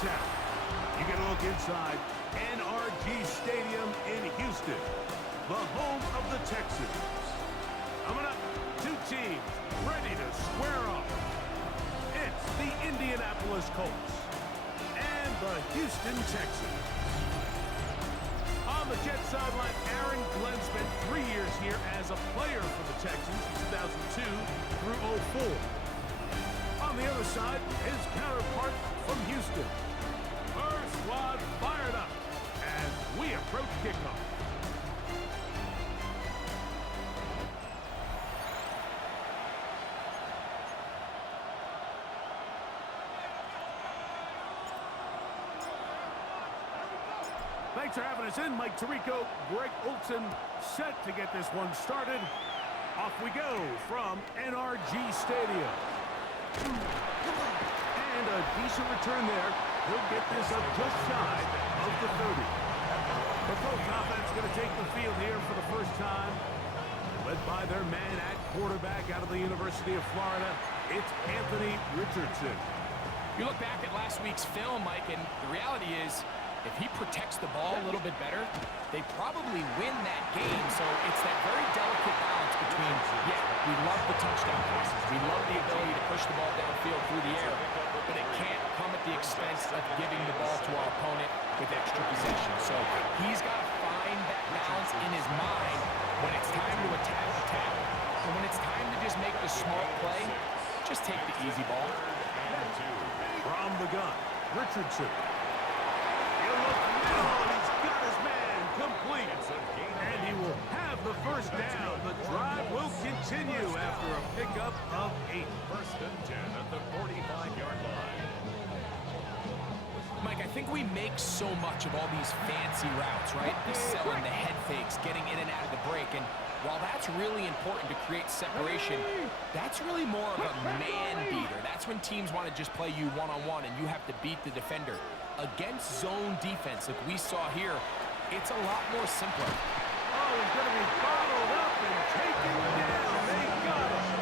town. You get a look inside NRG Stadium in Houston, the home of the Texans. Coming up, two teams ready to square off. It's the Indianapolis Colts and the Houston Texans. On the Jets sideline, Aaron Glenn spent 3 years here as a player for the Texans, 2002 through 04. On the other side, his counterpart from Houston. First squad fired up as we approach kickoff. Thanks for having us in. Mike Tirico, Greg Olson set to get this one started. Off we go from NRG Stadium. And a decent return there. He'll get this up just shy of the 30. The Colts offense going to take the field here for the first time. Led by their man at quarterback out of the University of Florida, it's Anthony Richardson. You look back at last week's film, Mike, and the reality is, if he protects the ball a little bit better, they probably win that game. So it's that very delicate balance between, yeah, we love the touchdown passes. We love the ability to push the ball downfield through the air, but it can't come at the expense of giving the ball to our opponent with extra possession. So he's got to find that balance in his mind when it's time to attack. And when it's time to just make the smart play, just take the easy ball. From the gun, Richardson. He's got his man complete. And he will have the first down. The drive will continue after a pickup of 8. First and 10 at the 45-yard line. Mike, I think we make so much of all these fancy routes, right? The selling, the head fakes, getting in and out of the break. And while that's really important to create separation, that's really more of a man beater. That's when teams want to just play you one-on-one and you have to beat the defender. Against zone defense, like we saw here, it's a lot more simpler. Oh, he's going to be bottled up and taken down. They got him.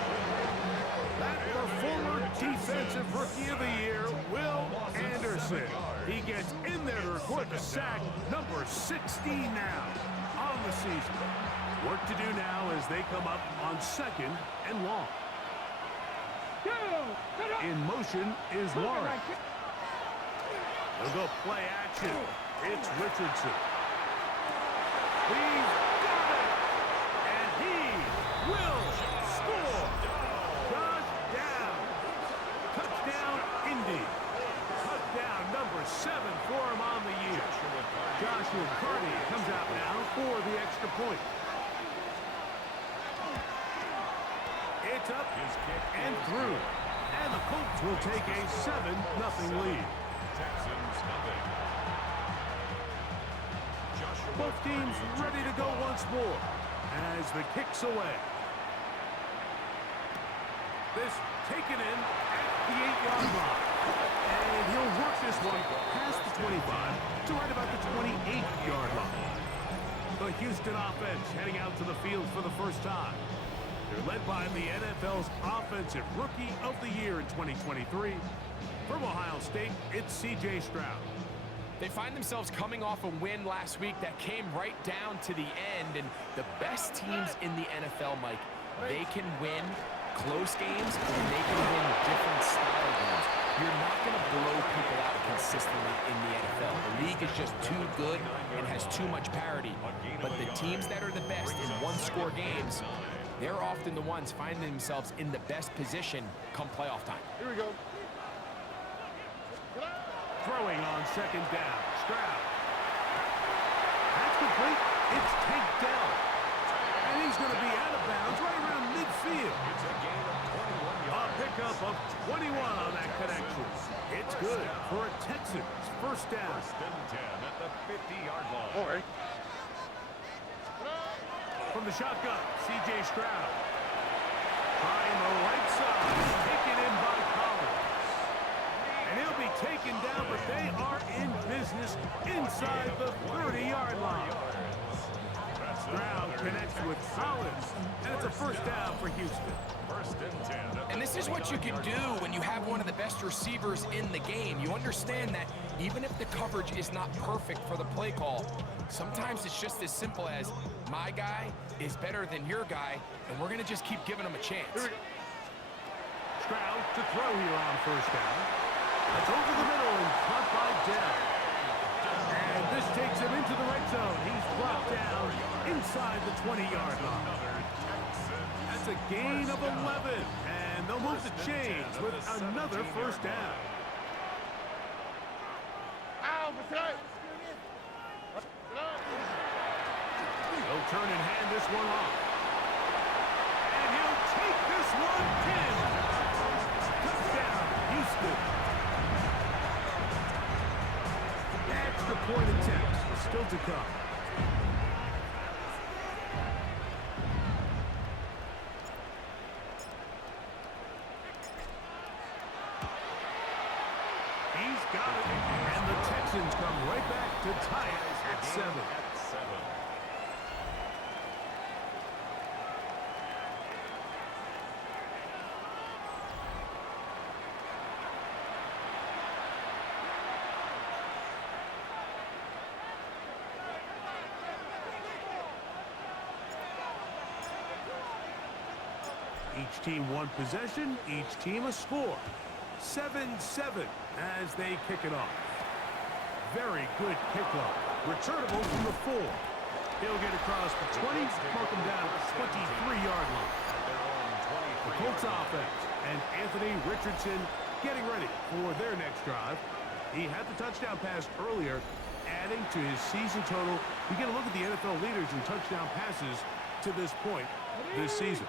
That the former Defensive Rookie of the Year, Will Anderson. He gets in there to record the sack, number 16 now on the season. Work to do now as they come up on 2nd and long. In motion is Lawrence. They'll go play action. It's Richardson. He's got it! And he will score! Touchdown! Touchdown, Indy. Touchdown number 7 for him on the year. Joshua Carney comes out now for the extra point. It's up and through. And the Colts will take a 7-0 lead. Texans nothing. Both teams ready to go once more as the kick's away. This taken in at the 8-yard line. And he'll work this one past the 25 to right about the 28-yard line. The Houston offense heading out to the field for the first time. They're led by the NFL's Offensive Rookie of the Year in 2023. From Ohio State, it's C.J. Stroud. They find themselves coming off a win last week that came right down to the end, and the best teams in the NFL, Mike, they can win close games and they can win different style games. You're not going to blow people out consistently in the NFL. The league is just too good and has too much parity. But the teams that are the best in one-score games, they're often the ones finding themselves in the best position come playoff time. Here we go. Throwing on 2nd down. Stroud. That's complete. It's taken down. And he's going to be out of bounds right around midfield. It's a gain of 21 yards. A pickup of 21 on that connection. It's good for a Texans first down. First and 10 at the 50-yard line. All right. From the shotgun, C.J. Stroud. Trying the right side. Taken in by Collins. And he'll be taken down, but they are in business inside the 30-yard line. That's Stroud connects with Collins, and it's a first down for Houston. First and 10. And this is what you can do when you have one of the best receivers in the game. You understand that even if the coverage is not perfect for the play call, sometimes it's just as simple as my guy is better than your guy, and we're going to just keep giving him a chance. Stroud to throw here on first down. It's over the middle and caught by Dell. And this takes him into the red zone. He's brought down inside the 20-yard line. That's a gain of 11, and they'll move the chains with another first down. He'll turn and hand this one off. And he'll take this one in. Touchdown, Houston. Extra point attempt still to come. He's got it. And the Texans come right back to tie it at 7. Each team one possession, each team a score. 7-7 as they kick it off. Very good kickoff. Returnable from the 4. He'll get across the 20, mark him down at the 23-yard line. The Colts offense and Anthony Richardson getting ready for their next drive. He had the touchdown pass earlier, adding to his season total. We get a look at the NFL leaders in touchdown passes to this point this season.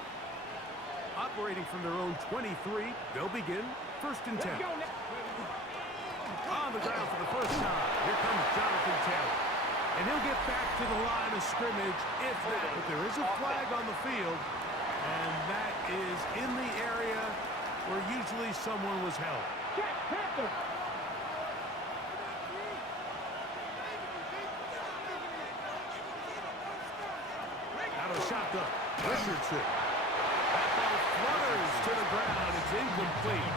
Operating from their own 23, they'll begin first and 10. On the ground for the first time, here comes Jonathan Taylor. And he'll get back to the line of scrimmage if that, but there is a flag on the field, and that is in the area where usually someone was held. Out of shotgun, Richardson. Flutters to the ground. It's incomplete.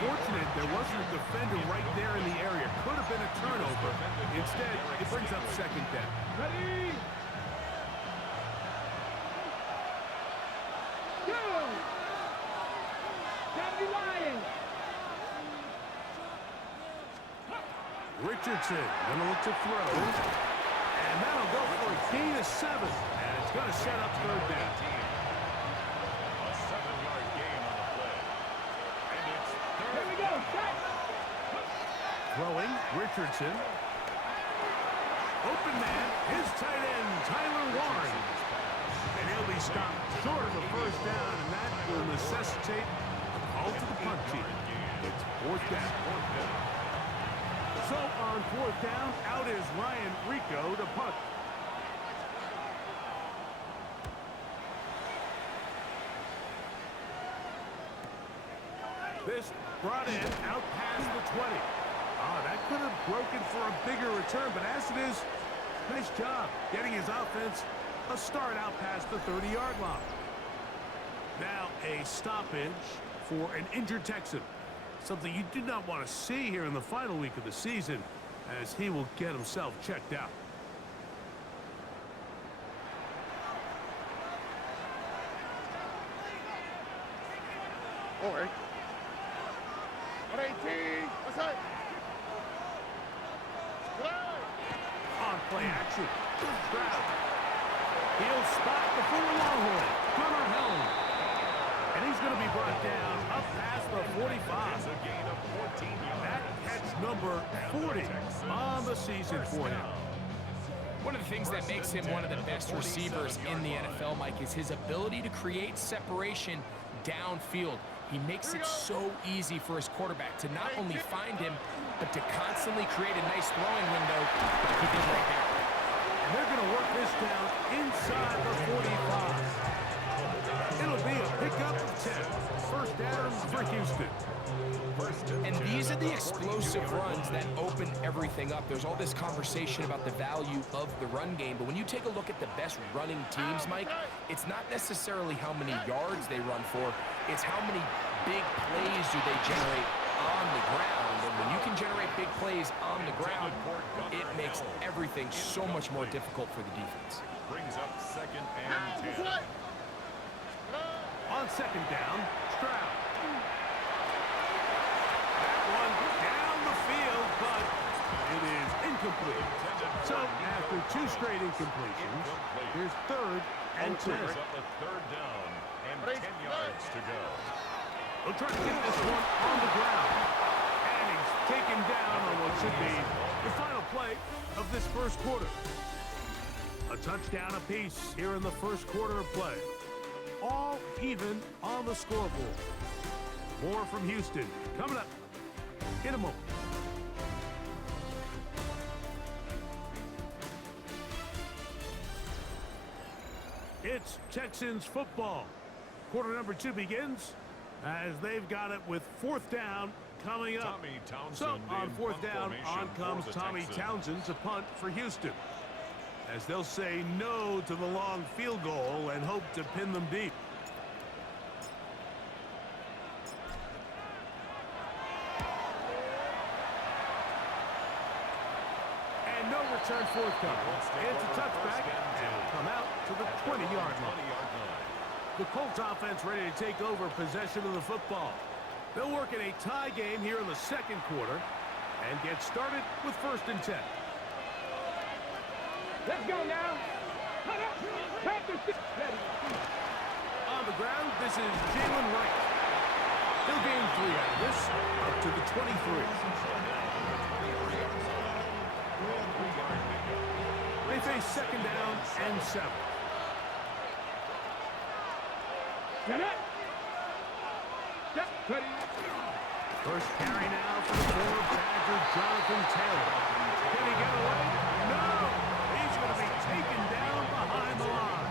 Fortunate there wasn't a defender right there in the area. Could have been a turnover. Instead, it brings up second down. Ready? Go! Kennedy Lions! Richardson gonna look to throw. And that'll go for a gain of 7. And it's gonna set up third down. Throwing, Richardson. Open man, his tight end, Tyler Warren. And he'll be stopped short of the first down, and that will necessitate a call to the punt team. It's fourth down. So on fourth down, out is Ryan Rico to punt. This brought in out past the 20. That could have broken for a bigger return, but as it is, nice job getting his offense a start out past the 30-yard line. Now a stoppage for an injured Texan. Something you do not want to see here in the final week of the season, as he will get himself checked out. All right. 118. What's that? On play action. Stroud. He'll spot the full Longhorn. Gunnar Helm. And he's going to be brought down up past the 45. That catch number 40 on the season for him. One of the things that makes him one of the best receivers in the NFL, Mike, is his ability to create separation downfield. He makes it so easy for his quarterback to not only find him, but to constantly create a nice throwing window like he did right there. And they're going to work this down inside the 45. It'll be a pickup of 10. First down for Houston. And these are the explosive runs that open everything up. There's all this conversation about the value of the run game, but when you take a look at the best running teams, Mike, it's not necessarily how many yards they run for, it's how many big plays do they generate on the ground. And when you can generate big plays on the ground, it makes everything so much more difficult for the defense. Brings up second and 10. On second down, Stroud. That one down the field, but it is incomplete. So after 2 straight incompletions, here's third and 10. Brings up a third down and 10 yards to go. We'll try to get this one on the ground. And he's taken down on what should be the final play of this first quarter. A touchdown apiece here in the first quarter of play. All even on the scoreboard. More from Houston coming up in a moment. It's Texans football. Quarter number 2 begins as they've got it with 4th down coming up. So on 4th down, on comes Tommy Townsend to punt for Houston, as they'll say no to the long field goal and hope to pin them deep. And no return forthcoming. It's a touchback, and it'll come out to the 20-yard line. The Colts offense ready to take over possession of the football. They'll work in a tie game here in the second quarter and get started with 1st and 10. Let's go now. On the ground, this is Jalen Wright. He'll gain 3 out of this, up to the 23. They face second down and 7. Get it. First carry now for the former Badger, Jonathan Taylor. Can he get away? No! He's going to be taken down behind the line.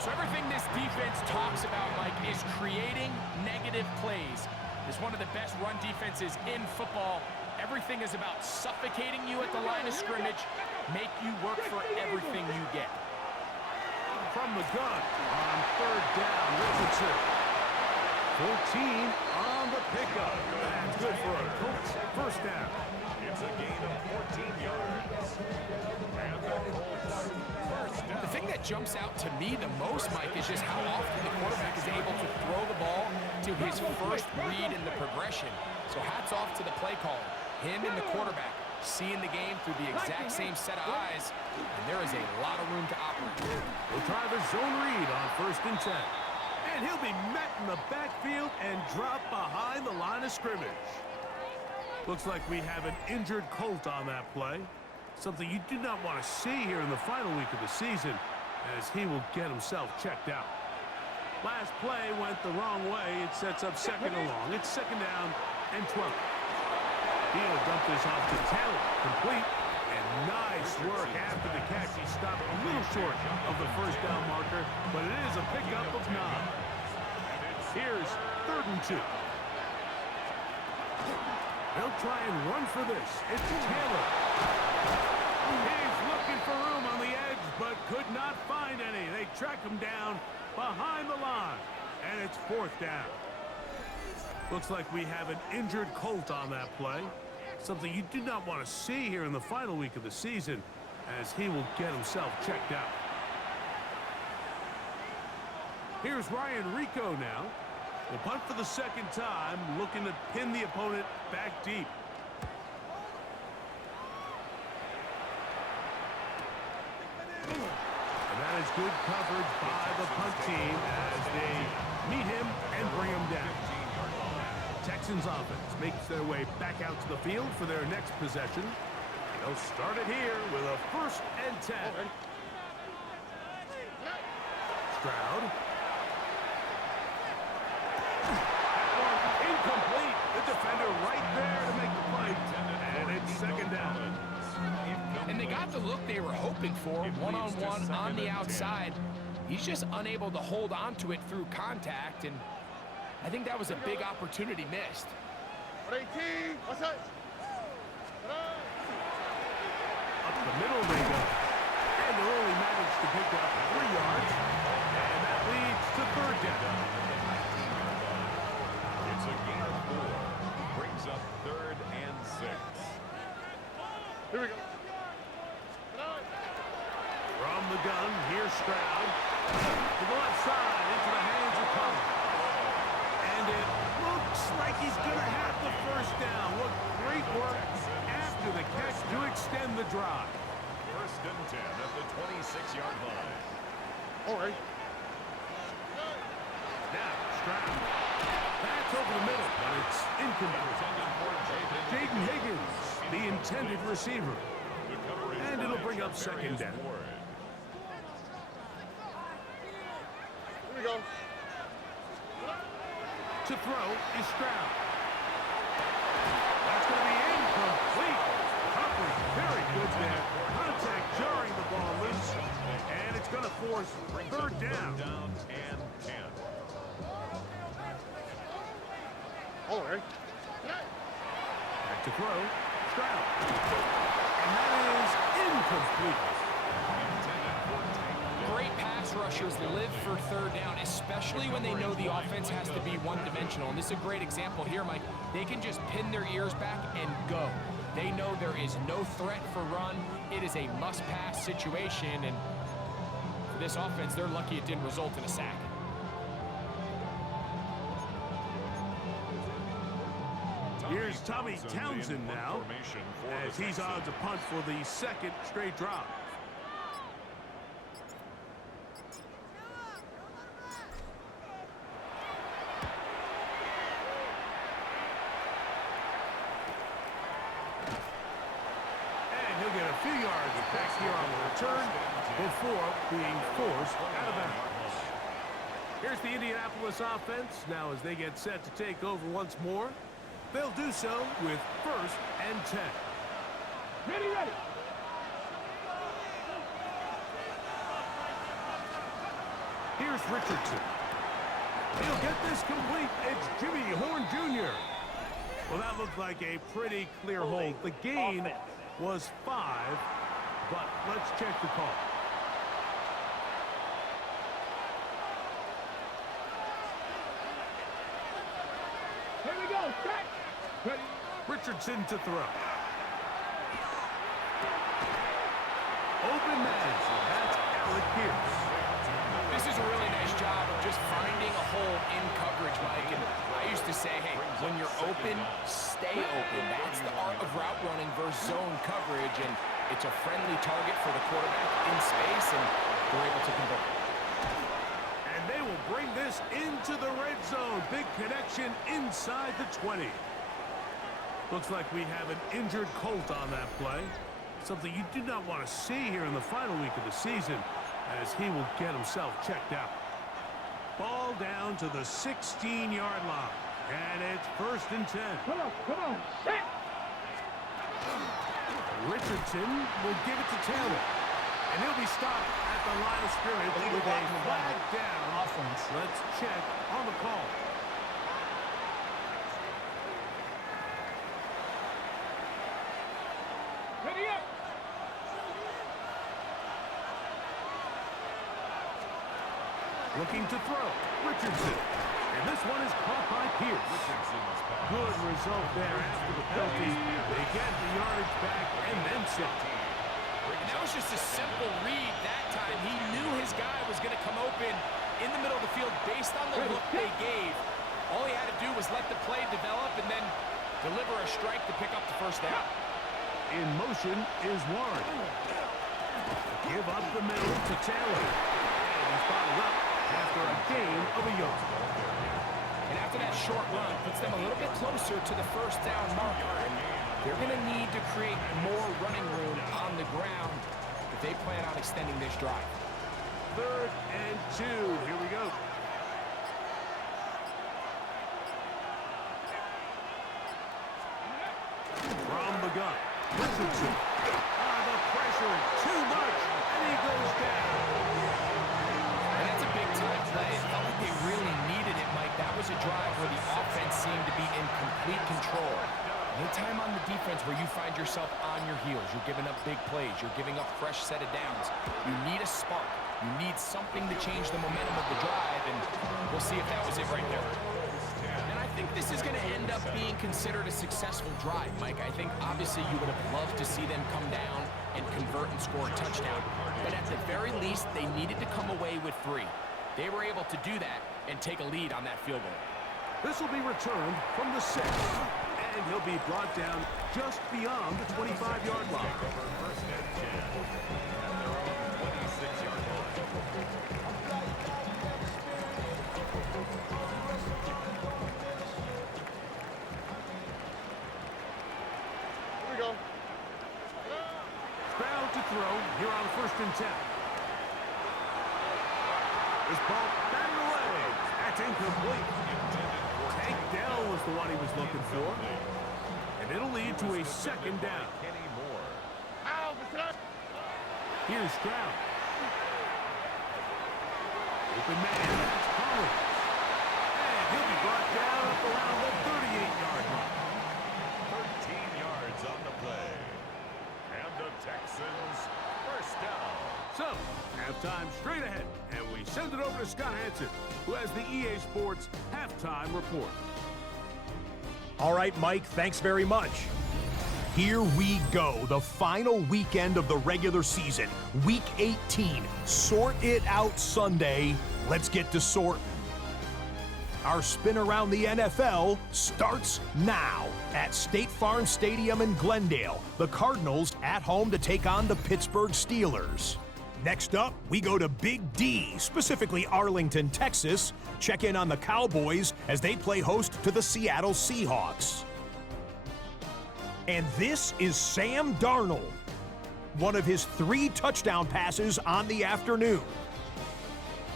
So everything this defense talks about, Mike, is creating negative plays. It's one of the best run defenses in football. Everything is about suffocating you at the line of scrimmage, make you work for everything you get. From the gun on 3rd down, Richardson. 14 on the pickup. That's good for a Colts first down. It's a gain of 14 yards. And the Colts first down. The thing that jumps out to me the most, Mike, is just how often the quarterback is able to throw the ball to his first read in the progression. So hats off to the play caller. Him and the quarterback seeing the game through the exact same set of eyes, and there is a lot of room to operate. We'll try the zone read on 1st and 10. And he'll be met in the backfield and dropped behind the line of scrimmage. Looks like we have an injured Colt on that play. Something you do not want to see here in the final week of the season, as he will get himself checked out. Last play went the wrong way. It sets up second and long. It's second down and 12. He'll dump this off to Taylor. Complete. And nice work after the catch. He stopped a little short of the first down marker, but it is a pickup of 9. Here's 3rd and 2. They'll try and run for this. It's Taylor. He's looking for room on the edge, but could not find any. They track him down behind the line, and it's 4th down. Looks like we have an injured Colt on that play. Something you do not want to see here in the final week of the season, as he will get himself checked out. Here's Ryan Rico now. Will punt for the second time, looking to pin the opponent back deep. And that is good coverage by the punt team as they meet him and bring him down. Texans offense makes their way back out to the field for their next possession. They'll start it here with a 1st and 10. Stroud. Incomplete. The defender right there to make the play. And it's second down. And they got the look they were hoping for, one-on-one on the outside. He's just unable to hold on to it through contact, and I think that was a big opportunity missed. Up the middle they go. And they'll only manage to pick up 3 yards. And that leads to third down. It's a gain of 4. Brings up 3rd and 6. Here we go. From the gun, here's Stroud. To the left side, into the hands of Collins. And it looks like he's going to have the first down. What great work after the catch to extend the drive. 1st and 10 at the 26-yard line. All right. Now, Stroud. That's over the middle, but it's incomplete. Jaden Higgins, the intended receiver. And it'll bring up 2nd down. Here we go. To throw is Stroud. That's going to be incomplete. Coverage very good there. Contact jarring the ball loose. And it's going to force 3rd down. Down and 10. All right. Back to throw. Stroud. And that is incomplete. Great pass rushers live for 3rd down, especially when they know the offense has to be one-dimensional. And this is a great example here, Mike. They can just pin their ears back and go. They know there is no threat for run. It is a must-pass situation, and for this offense, they're lucky it didn't result in a sack. Here's Tommy Townsend now, as he's on to punt for the 2nd straight drive. And he'll get a few yards back here on the return before being forced out of bounds. Here's the Indianapolis offense now as they get set to take over once more. They'll do so with 1st and 10. Ready, ready. Here's Richardson. He'll get this complete. It's Jimmy Horn Jr. Well, that looked like a pretty clear hold. The gain was 5, but let's check the call. Here we go. Set. Ready. Richardson to throw. Open man. That's Alec Pierce. This is a really nice job of just finding a hole in coverage, Mike. And I used to say, hey, when you're open, stay open. That's the art of route running versus zone coverage. And it's a friendly target for the quarterback in space, and they're able to convert. And they will bring this into the red zone. Big connection inside the 20. Looks like we have an injured Colt on that play. Something you do not want to see here in the final week of the season, as he will get himself checked out. Ball down to the 16-yard line. And it's 1st and 10. Come on. Set. Richardson will give it to Taylor. And he'll be stopped at the line of scrimmage with a flag down. Let's check on the call. Ready up. Looking to throw. Richardson. And this one is caught by Pierce. Good result there after the penalty. They get the yardage back and then some. And that was just a simple read that time. He knew his guy was going to come open in the middle of the field based on the look they gave. All he had to do was let the play develop and then deliver a strike to pick up the 1st down. In motion is Warren. Give up the middle to Taylor. And he's bottled up after a gain of a yard. And after that short run, puts them a little bit closer to the 1st down marker. They're going to need to create more running room on the ground if they plan on extending this drive. 3rd and 2. Here we go. From the gun. Richardson. The pressure is too much, and he goes down. And drive where the offense seemed to be in complete control. No time on the defense where you find yourself on your heels. You're giving up big plays. You're giving up fresh set of downs. You need a spark. You need something to change the momentum of the drive, and we'll see if that was it right there. And I think this is going to end up being considered a successful drive, Mike. I think obviously you would have loved to see them come down and convert and score a touchdown. But at the very least, they needed to come away with 3. They were able to do that and take a lead on that field goal. This will be returned from the 6. And he'll be brought down just beyond the 25-yard line. First and 10 at their own 26-yard line. Here we go. Stroud to throw here on 1st and 10. This ball batted away. That's incomplete. Tank Dell was the one he was looking for. And it'll lead to a 2nd down. Here's Stroud. Open man, that's Collins. And he'll be brought down up around the 38-yard line. 13 yards on the play. And the Texans first down. So, halftime straight ahead. And we send it over to Scott Hansen, who has the EA Sports halftime report. All right, Mike, thanks very much. Here we go, the final weekend of the regular season, Week 18. Sort it out Sunday. Let's get to sorting. Our spin around the NFL starts now at State Farm Stadium in Glendale. The Cardinals at home to take on the Pittsburgh Steelers. Next up, we go to Big D, specifically Arlington, Texas. Check in on the Cowboys as they play host to the Seattle Seahawks. And this is Sam Darnold, one of his 3 touchdown passes on the afternoon.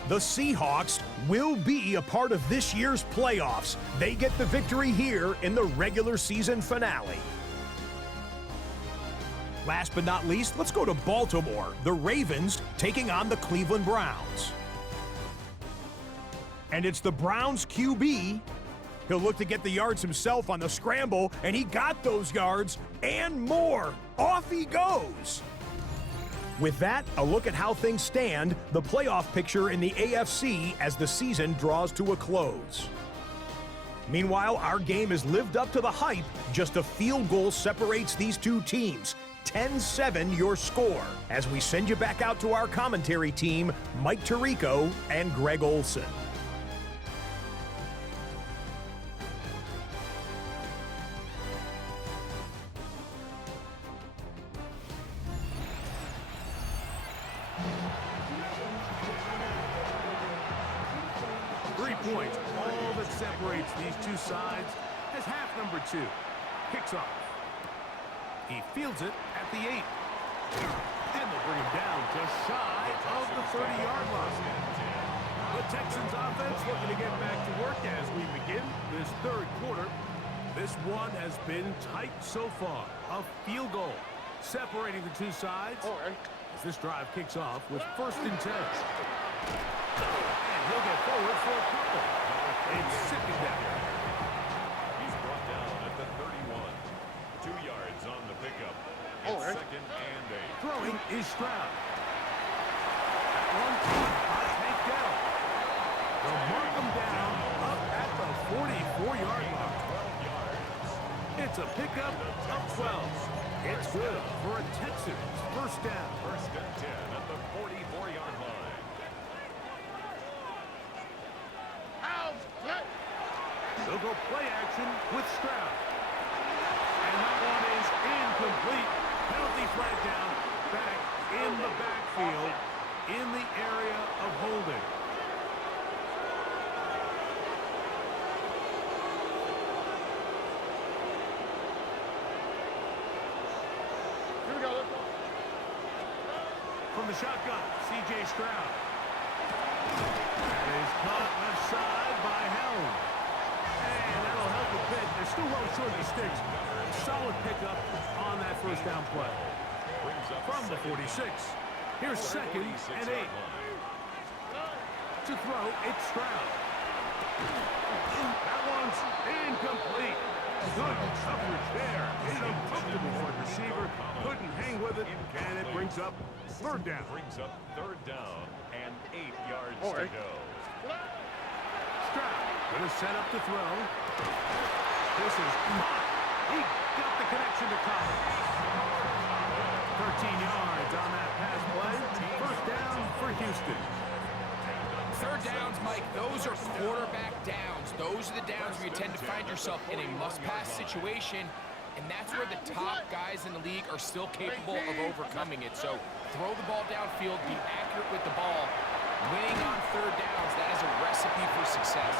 The Seahawks will be a part of this year's playoffs. They get the victory here in the regular season finale. Last but not least, let's go to Baltimore. The Ravens taking on the Cleveland Browns. And it's the Browns QB. He'll look to get the yards himself on the scramble, and he got those yards and more. Off he goes. With that, a look at how things stand, the playoff picture in the AFC as the season draws to a close. Meanwhile, our game has lived up to the hype. Just a field goal separates these two teams. 10-7 your score, as we send you back out to our commentary team, Mike Tirico and Greg Olson. Points, all that separates these two sides as half number 2 kicks off. He fields it at the 8. And they'll bring him down just shy of the 30-yard line. The Texans offense looking to get back to work as we begin this 3rd quarter. This one has been tight so far. A field goal separating the two sides as this drive kicks off with 1st and 10. He'll get forward for a couple. It's 2nd down. He's brought down at the 31. 2 yards on the pickup. It's 2nd and 8. Throwing is Stroud. At 1 point by Tank Dell. They'll mark him down up at the 44-yard line. 12 yards. It's a pickup of 12. It's good for a Texans first down. 1st and 10 at the 44-yard line. They'll go play action with Stroud. And that one is incomplete. Penalty flag down, back in the backfield, in the area of holding. Here we go. From the shotgun, C.J. Stroud. That is caught left side by Helm. And that'll help a bit. They're still well short of the sticks. Solid pickup on that first down play. From the 46. Here's 2nd and 8. To throw, it's Stroud. That one's incomplete. Good coverage there. Made it uncomfortable for the receiver. Couldn't hang with it, and it brings up third down. Brings up third down and 8 yards to go. Stroud gonna set up to throw. This is caught. He got the connection to Collins. 13 yards on that pass play. First down for Houston. Third downs, Mike, those are quarterback downs. Those are the downs where you tend to find yourself in a must-pass situation, and that's where the top guys in the league are still capable of overcoming it. So throw the ball downfield, be accurate with the ball. Winning on third downs, that is a recipe for success.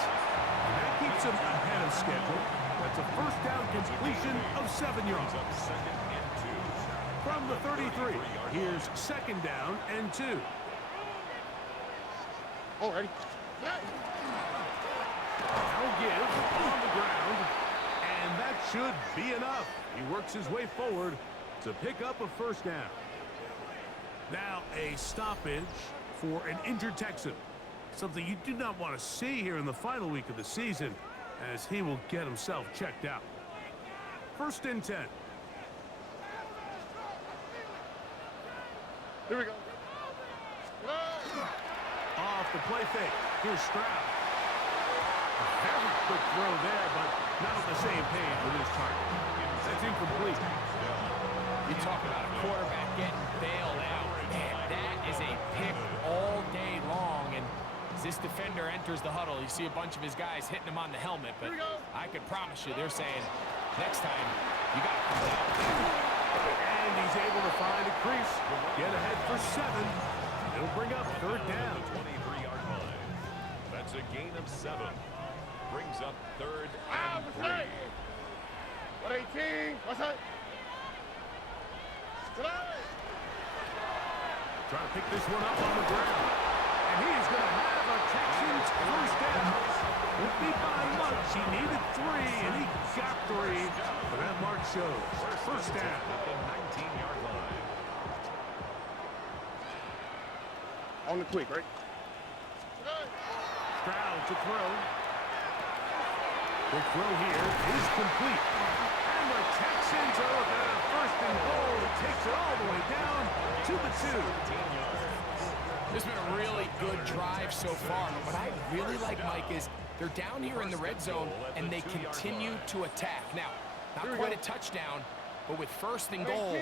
And that keeps him ahead of schedule. That's a first down completion of 7 yards. Second and 2. From the 33, here's second down and 2. Already. Now give on the ground, and that should be enough. He works his way forward to pick up a first down. Now a stoppage for an injured Texan. Something you do not want to see here in the final week of the season, as he will get himself checked out. First and 10. Here we go. Off the play fake. Here's Stroud. A very quick throw there, but not at the same page with his target. That's incomplete. You talk about a quarterback getting bailed out. Man, that is a pick all day long. And as this defender enters the huddle, you see a bunch of his guys hitting him on the helmet. But I could promise you, they're saying, next time, you got to come down. And he's able to find a crease. Get ahead for 7. It'll bring up third down. 23-yard line. That's a gain of 7. Brings up third and 3. 118. What's that? Trying to pick this one up on the ground. And he is going to have a Texans first down. Won't be by much. He needed 3, and he got 3. But that mark shows. First down. At the 19-yard line. On the quick, right? Stroud to throw. The throw here is complete. And the Texans are looking at a first and goal. It takes it all the way down to the 2. This has been a really good drive so far. But what I really like, Mike, is they're down here in the red zone, and they continue to attack. Now, not quite a touchdown, but with first and goal,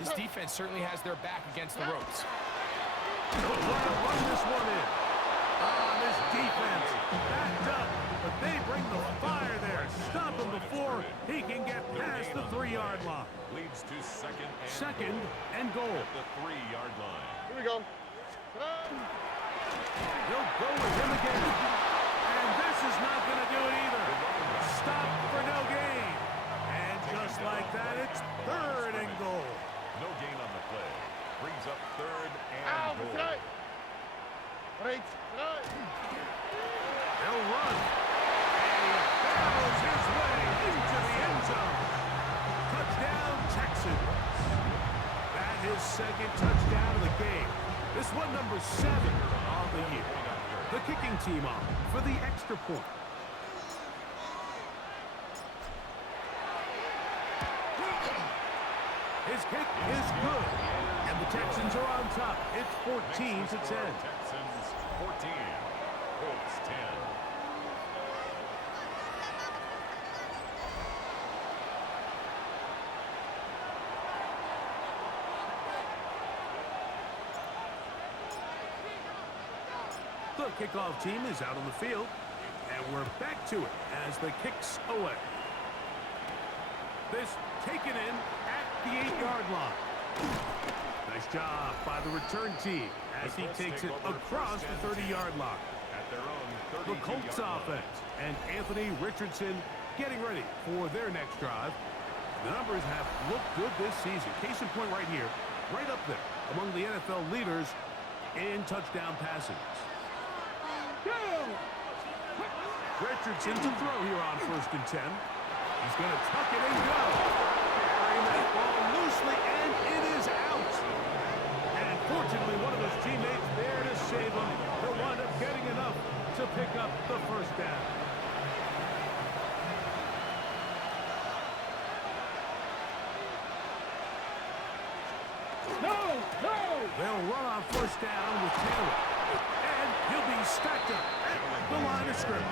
this defense certainly has their back against the ropes. They'll try to run this one in. This defense backed up, but they bring the fire there. Stop him before he can get past the 3-yard line. Leads to Second and goal. at the 3-yard line. Here we go. They'll go with him again. And this is not going to do it either. Stop for no gain. And just like that, it's third and goal. No gain on the play. Brings up third and goal. They'll run. And he barrels his way into the end zone. Touchdown, Texans. That is second touchdown of the game. This one number 7 on the year. The kicking team on for the extra point. His kick is good. And the Texans are on top. It's 14-10. Texans 14. Colts 10. The kickoff team is out on the field, and we're back to it as the kick's away. This taken in at the 8-yard line. Nice job by the return team as he takes it across the 30-yard line. At their own The Colts 32-yard line. offense and Anthony Richardson getting ready for their next drive. The numbers have looked good this season. Case in point right here, right up there among the NFL leaders in touchdown passes. Richardson to throw here on first and 10. He's going to tuck it and go. Carrying that ball loosely, and it is out. And fortunately, one of his teammates there to save him. He'll wind up getting enough to pick up the first down. No! No! They'll run on first down with Taylor. And he'll be stacked up at the line of scrimmage.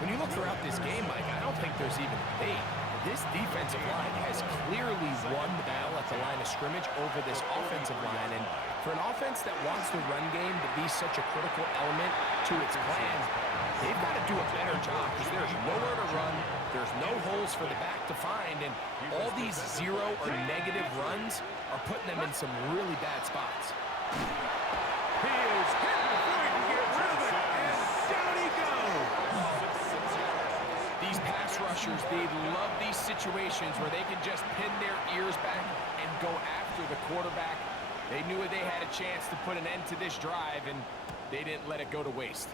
When you look throughout this game, Mike, I don't think there's even a debate. This defensive line has clearly won the battle at the line of scrimmage over this offensive line. And for an offense that wants the run game to be such a critical element to its plan, they've got to do a better job because there's nowhere to run, there's no holes for the back to find, and all these zero or negative runs are putting them in some really bad spots. He is hit before he can get rid of it, and down he goes. These pass rushers, they love these situations where they can just pin their ears back and go after the quarterback. They knew they had a chance to put an end to this drive, and they didn't let it go to waste.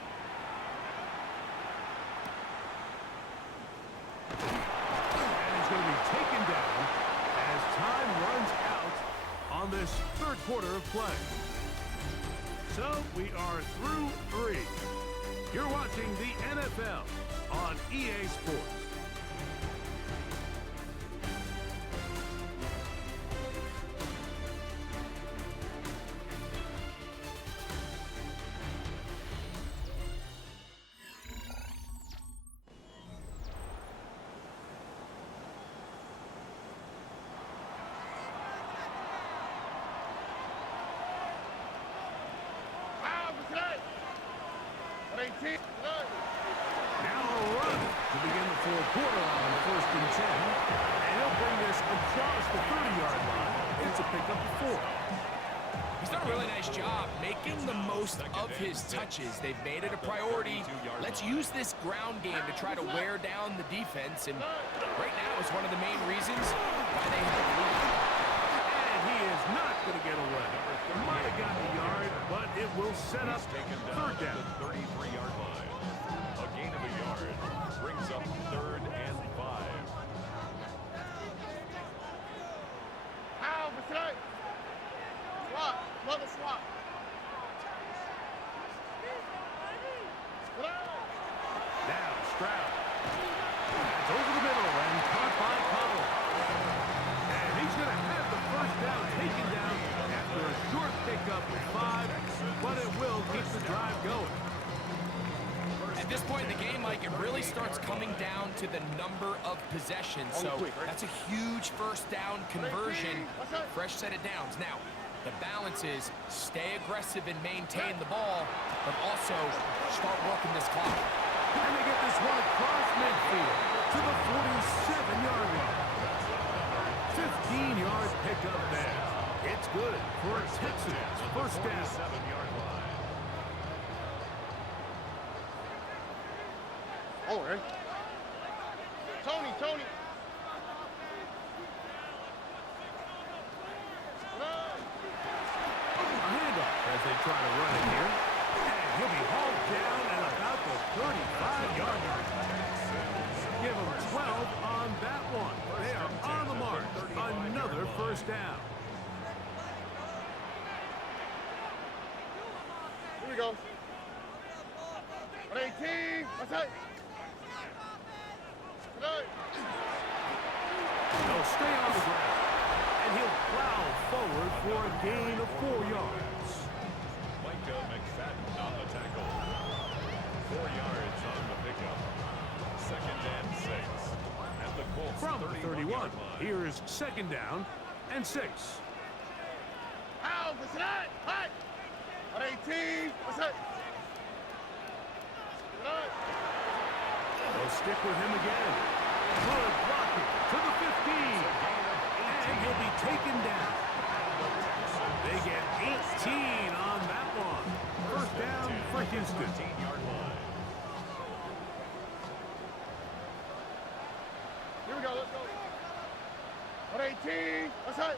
And he's going to be taken down as time runs out on this third quarter of play. So we are through 3. You're watching the NFL on EA Sports. Now a run to begin the fourth quarter on 1st and 10. And he'll bring this across the 30-yard line. It's a pickup of 4. He's done a really nice job making the most of his touches. They've made it a priority. Let's use this ground game to try to wear down the defense. And right now is one of the main reasons why they have a lead. And he is not going to get away. Might have gotten a yard, but it will set up third down. 33-yard line. A gain of a yard brings up 3rd and 5. Swat. Mother swat. Now Stroud. That's over the middle and caught by Connell. And he's going to have the first down taken down after a short pickup with 5, but it will keep the drive going. At this point in the game, Mike, it really starts coming down to the number of possessions. So that's a huge first down conversion. Fresh set of downs. Now, the balance is stay aggressive and maintain the ball, but also start working this clock. And they get this one across midfield to the 47-yard line. 15-yard pickup there. It's good for a Texans first down. 7-yard line. Oh, right. Tony. A handoff as they try to run it here. And he'll be hauled down at about the 35-yard line. Give them 12 on that one. They are on the mark. Another first down. Here we go. 18. What's that? He'll stay on the ground. And he'll plow forward for a gain of 4 yards. Micah McFadden on the tackle. 4 yards on the pickup. 2nd and 6. At the Colts From the 31, 31-yard line. here is 2nd down and 6. Ow, what's that? Hot. 18. What's that? They'll stick with him again. Good blocking to the 15. And he'll be taken down. They get 18 on that one. First down for Houston. 15-yard line. Here we go, let's go. 18. What's that?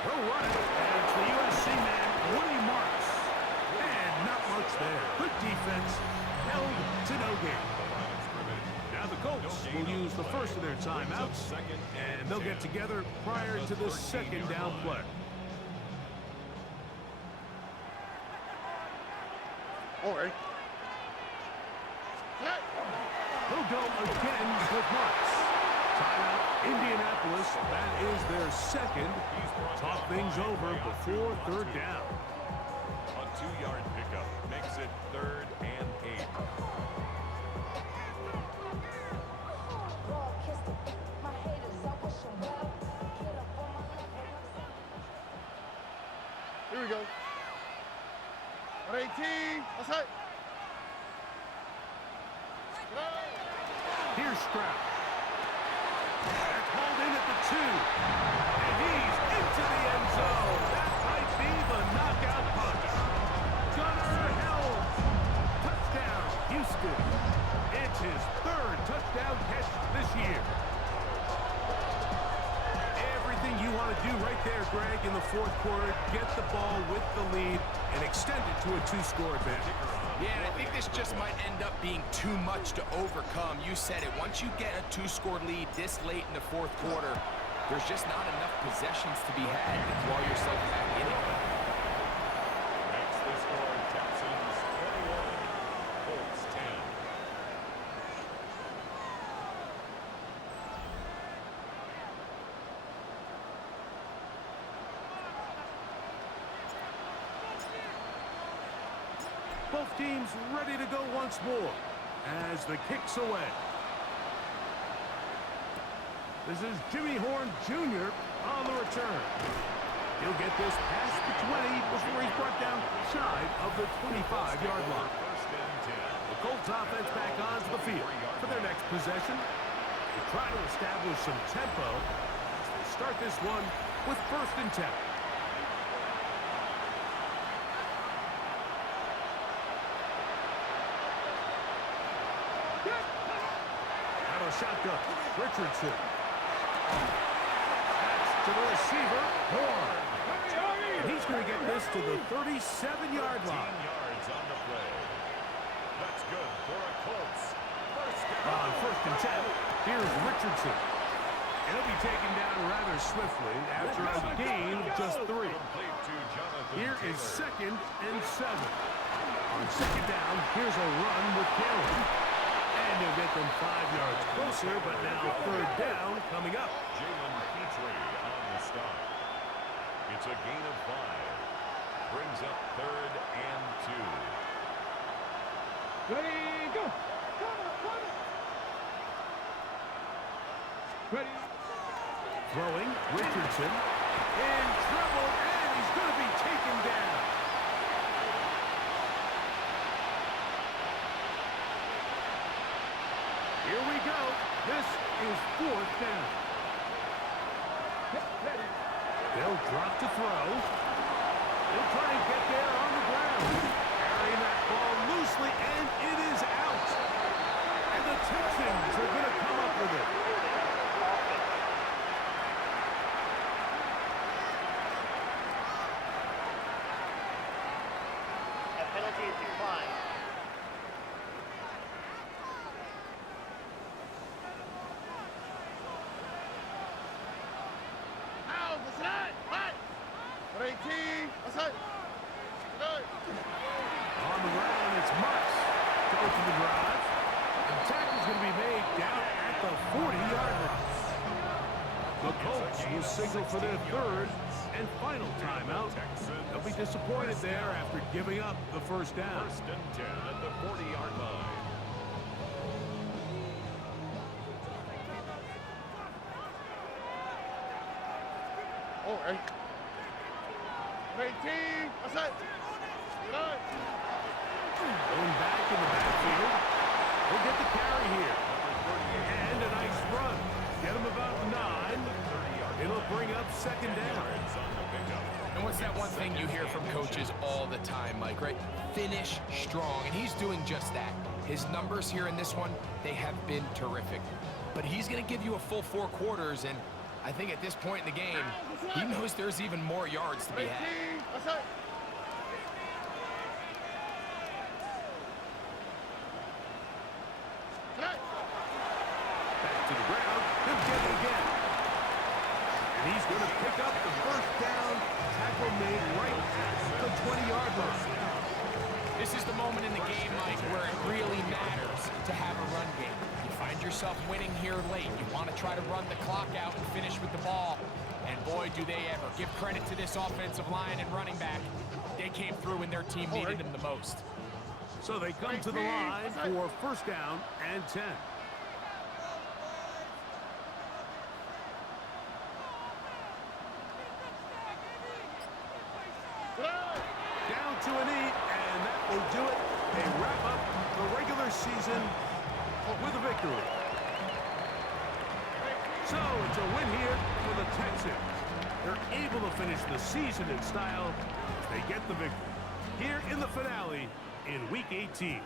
He'll run it. And it's the USC man, Woody Marks. And not much there. Good defense. Held to no gain. Now the Colts will use the first of their timeouts. And they'll get together prior to the 2nd down play. All right. He'll go again with Marks. Timeout, Indianapolis. That is their second. Talk things over before third down. A 2-yard pickup makes it 3rd and 8. Here we go. 118. Outside. Here's Stroud. That's hauled in at the 2. And he's into the end zone. That might be the knockout punch. Gunnar Helms. Touchdown, Houston. It's his 3rd touchdown catch this year. Everything you want to do right there, Greg, in the 4th quarter. Get the ball with the lead and extend it to a 2-score advantage. Yeah, I think this just might end up being too much to overcome. You said it. Once you get a 2-score lead this late in the 4th quarter, there's just not enough possessions to be had to draw yourself back in it. Makes the score Texans 21, Colts 10. Both teams ready to go once more as the kick's away. This is Jimmy Horn Jr. on the return. He'll get this past the 20 before he's brought down shy of the 25-yard line. The Colts offense back onto the field for their next possession. They try to establish some tempo as they start this one with 1st and 10. Out of shotgun, Richardson. That's to the receiver, Horn. And he's going to get this to the 37-yard line. 15 yards on the play. That's good for a Colts. First down. On 1st and 10, here's Richardson. And he'll be taken down rather swiftly after a gain of just 3. Complete to Jonathan Here is Taylor. 2nd and 7. On 2nd down, here's a run with Carroll. And he'll get them 5 yards closer, but now 3rd down coming up. Jalen Petrie on the stop. It's a gain of 5. Brings up 3rd and 2. Ready, go. Ready. Throwing, Richardson. In trouble, and he's going to be taken down. Here we go. This is 4th down. They'll drop to throw. They'll try and get there on the ground. Carrying that ball loosely, and it is out. And the Texans are going to come up with it. A penalty is declined. On the ground, it's Marks to open the drive. The tackle's going to be made down at the 40-yard line. The Colts will signal for their 3rd and final timeout. They'll be disappointed there after giving up the 1st down. 1st and 10 at the 40-yard line. All right. 18. Outside. Going back in the backfield. He'll get the carry here. And a nice run. Get him about 9. It'll bring up 2nd down. And what's that one thing you hear from coaches all the time, Mike, right? Finish strong, and he's doing just that. His numbers here in this one, they have been terrific. But he's going to give you a full 4 quarters, and I think at this point in the game, he knows there's even more yards to be had. Outside. Back to the ground. He'll get it again. And he's going to pick up the 1st down. Tackle made right at the 20-yard line. This is the moment in the game, Mike, where it really matters to have a run game. You find yourself winning here late. You want to try to run the clock out and finish with the ball. And boy, do they ever. Give credit to this offensive line and running back. They came through when their team needed them the most. So they come to the line for first down and 10. Down to a knee, and that will do it. They wrap up the regular season with a victory. So it's a win here for the Texans. They're able to finish the season in style as they get the victory here in the finale in Week 18.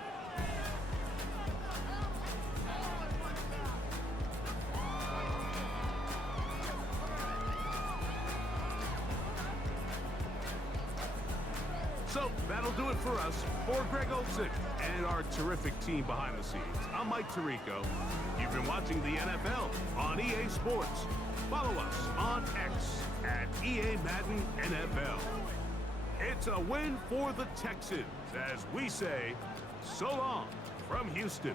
So that'll do it for us. For Greg Olson and our terrific team behind the scenes, I'm Mike Tirico. You've been watching the NFL on EA Sports. Follow us on X at EA Madden NFL. It's a win for the Texans as we say so long from Houston.